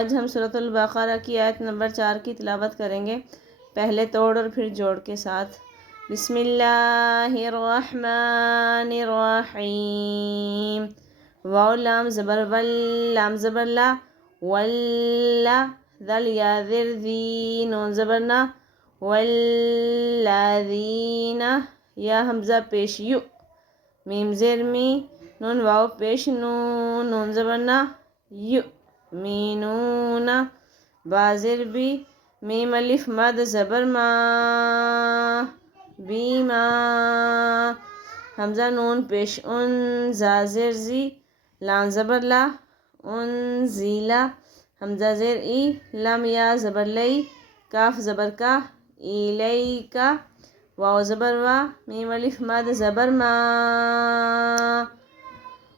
آج ہم سورۃ البقرہ کی آیت نمبر 4 کی تلاوت کریں گے، پہلے توڑ اور پھر جوڑ کے ساتھ۔ بسم اللہ الرحمن الرحیم۔ واو لام زبر ول، لام زبر لا، ولا ذل یا ذر ذی، نون زبر نا، والذین یا حمزہ پیش یو، میم زیر می، نون واو پیش نون، نون زبر نا، یو مینون، بازر بی، میم الف مد زبر ما، بیما، حمزہ نون پیش ان، زازر زی، لام زبر لا، انزیلا، حمزہ زیر ای، لام یا زبر لئی، کاف زبر کا، ایلیکا، واو زبر وا، میم الف مد زبر ما،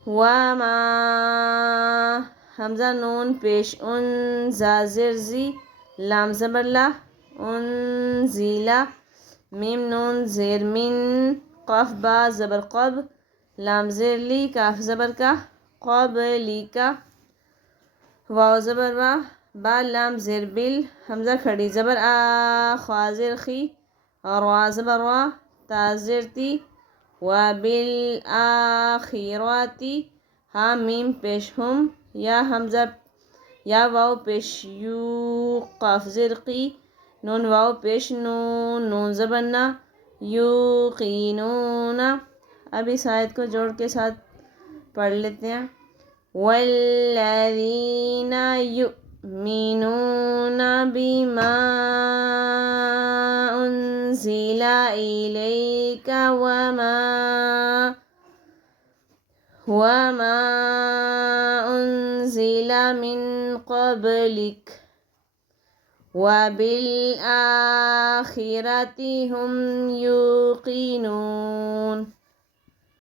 وما، حمزہ نون پیش ان، زازر زی، لام زبر لا، انزیلا، میم نون زیر من، قاف با زبر قب، لام زیر لی، کاف زبر کا، قبلی کا، واو زبر وا، با لام زیر بل، حمزہ کھڑی زبر آ، خوازر خی، را زبر وا، تازر تی، وبالآخراتی، ہا میم پیش ہم، یا حمزہ یا واو پیش یو، قاف زر قی، نون واو پیش نون، نون زبر نا، یوقینون۔ اب اس آیت کو جوڑ کے ساتھ پڑھ لیتے ہیں۔ والذین یؤمنون بما انزل الیک وما انزل من قبلک وبالآخرة هم یوقنون۔